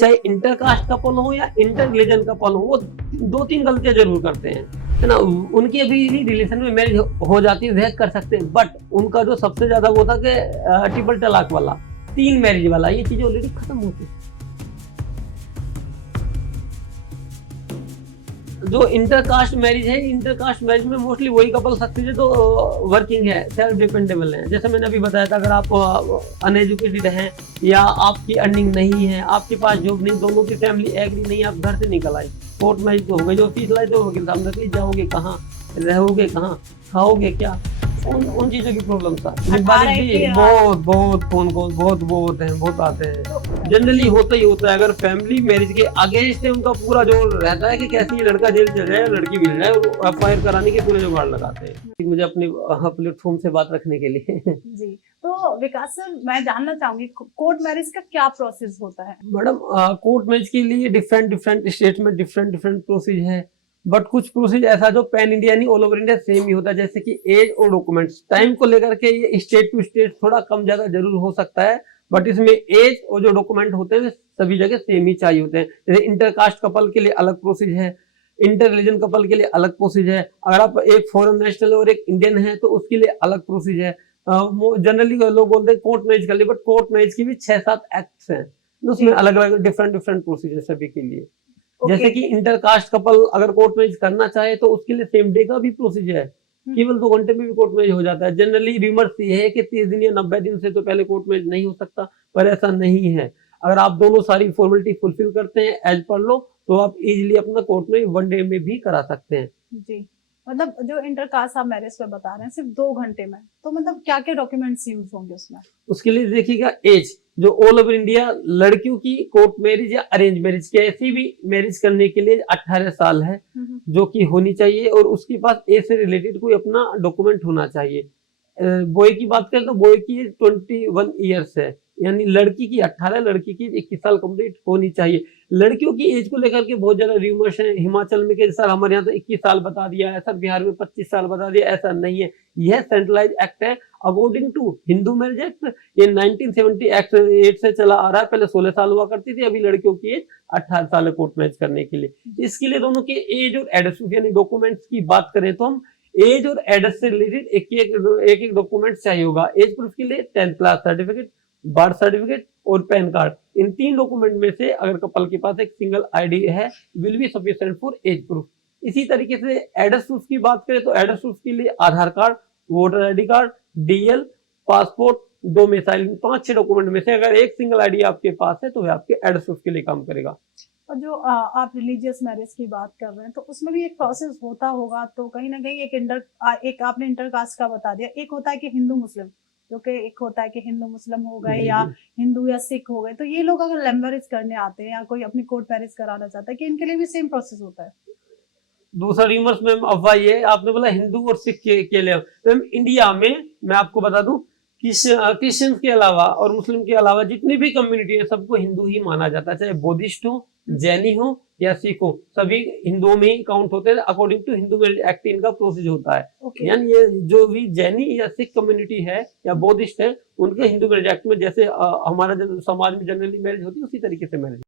चाहे intercaste couple हो या इंटर रिलीजन कपल हो, वो 2-3 गलतियां जरूर करते हैं, है ना। उनकी अभी रिलेशन में मैरिज हो जाती है, वह कर सकते हैं, बट उनका जो सबसे ज्यादा वो था कि ट्रिपल तलाक वाला, 3 मैरिज वाला, ये चीजें ऑलरेडी खत्म होती है। जो इंटरकास्ट मैरिज है, इंटरकास्ट मैरिज में मोस्टली वही कपल सक्सेस है जो वर्किंग है, सेल्फ डिपेंडेबल है। जैसे मैंने अभी बताया था, अगर आप अनएजुकेटेड हैं या आपकी अर्निंग नहीं है, आपके पास जॉब नहीं, दोनों की फैमिली एग्री नहीं, आप घर से निकल आए, कोर्ट मैरिज तो हो गई, जो फीस लाई तो वकील साहब ने कही, जाओगे कहाँ, रहोगे कहाँ, खाओगे क्या, उन चीजों की प्रॉब्लम था। बहुत फोन कॉल बहुत आते हैं, जनरली होता ही होता है। अगर फैमिली मैरिज के अगेंस्ट है, उनका पूरा जो रहता है कि कैसे ये लड़का जेल चल जाए, लड़की मिल जाए, वो एफआईआर कराने के पूरे जुगाड़ लगाते हैं, मुझे अपने प्लेटफॉर्म से बात रखने के लिए। जी, तो विकास सर, मैं जानना चाहूंगी कोर्ट मैरिज का क्या प्रोसेस होता है? मैडम, कोर्ट मैरिज के लिए डिफरेंट स्टेट में डिफरेंट प्रोसेस है, बट कुछ प्रोसेस ऐसा जो पैन इंडिया नहीं, ऑल ओवर इंडिया सेम ही होता है। जैसे कि एज और डॉक्यूमेंट्स, टाइम को लेकर के ये स्टेट टू स्टेट थोड़ा कम ज्यादा जरूर हो सकता है, बट इसमें एज और जो डॉक्यूमेंट होते हैं सभी जगह सेम ही चाहिए होते हैं। जैसे इंटरकास्ट कपल के लिए अलग प्रोसेस है, इंटर रिलीजन कपल के लिए अलग प्रोसेस है, अगर आप एक फॉरेन नेशनल और एक इंडियन है तो उसके लिए अलग प्रोसेस है। जनरली लोग बोलते हैं कोर्ट मैरिज कर लिए, बट कोर्ट मैरिज की भी 6-7 एक्ट्स हैं, उसमें अलग अलग डिफरेंट प्रोसेस है सभी के लिए। जैसे कि इंटरकास्ट कपल अगर कोर्ट मैरिज करना चाहे तो उसके लिए सेम डे का भी प्रोसीजर है, केवल 2 घंटे में भी कोर्ट मैरिज हो जाता है। जनरली रिमर्स ये है कि 30 दिन या 90 दिन से तो पहले कोर्ट मैरिज नहीं हो सकता, पर ऐसा नहीं है। अगर आप दोनों सारी फॉर्मेलिटी फुलफिल करते हैं एज पर लो, तो आप इजिली अपना कोर्ट मैरिज 1 डे में भी करा सकते हैं। जी, मतलब जो इंटरकास्ट आप मैरिज पे बता रहे हैं सिर्फ 2 घंटे में, तो मतलब क्या क्या डॉक्यूमेंट्स यूज होंगे उसमें? उसके लिए देखिएगा एज, जो ऑल ओवर इंडिया लड़कियों की कोर्ट मैरिज या अरेंज मैरिज कैसी भी मैरिज करने के लिए 18 साल है जो कि होनी चाहिए, और उसके पास एज से रिलेटेड कोई अपना डॉक्यूमेंट होना चाहिए। बॉय की बात करें तो बॉय की एज 21 ईयर्स है, यानी लड़की की 18, लड़की की 21 साल कंप्लीट होनी चाहिए। लड़कियों की एज को लेकर के बहुत ज्यादा रूमर्स हैं हिमाचल में कि सर हमारे यहाँ तो 21 साल बता दिया है, सर बिहार में 25 साल बता दिया, ऐसा नहीं है। यह सेंट्रलाइज एक्ट है according to Hindu marriage act, ये 1978 से चला आ रहा है। पहले 16 साल हुआ करती थी, अभी लड़कियों की एज 18 साल है कोर्ट मैरिज करने के लिए। इसके लिए दोनों के एज और एड्रेस यानी डॉक्यूमेंट्स की बात करें तो हम एज और एड्रेस से रिलेटेड एक डॉक्यूमेंट चाहिए होगा। एज प्रूफ के लिए 10th class certificate, birth certificate और पैन कार्ड, इन 3 डॉक्यूमेंट में से अगर कपल के पास एक सिंगल आईडी है will be sufficient for age proof. इसी तरीके से एड्रेस प्रूफ की बात करें तो एड्रेस प्रूफ के लिए Aadhaar card, voter ID card, DL, passport, domicile, 5-6 document में से अगर एक सिंगल आईडी आपके पास है तो वह आपके एड्रेस प्रूफ के लिए काम करेगा। और जो आप रिलीजियस मैरिज की बात कर रहे हैं तो उसमें भी एक प्रोसेस होता होगा, तो कहीं ना कहीं एक आपने इंटरकास्ट का बता दिया, एक होता है कि हिंदू मुस्लिम, जो कि एक होता है कि हिंदू मुस्लिम हो गए या हिंदू या सिख हो गए, तो ये लोग अगर लव मैरिज करने आते हैं या कोई अपनी कोर्ट मैरिज कराना चाहता है, कि इनके लिए भी सेम प्रोसेस होता है? दूसरा रिमर्स मैम अफवाह ये, आपने बोला हिंदू और सिख के लिए, मैम इंडिया में मैं आपको बता दूं क्रिश्चियन के अलावा और मुस्लिम के अलावा जितनी भी कम्युनिटी है सबको हिंदू ही माना जाता है, चाहे बुद्धिस्ट हो, जैनी हो या सिख हो, सभी हिंदुओं में ही काउंट होते हैं। According to Hindu marriage act इनका प्रोसेस होता है। यानी ये जो भी जैनी या सिख कम्युनिटी है या बुद्धिस्ट है, उनके हिंदू मैरिज एक्ट में जैसे हमारा समाज में जनरली मैरिज होती है उसी तरीके से मैरिज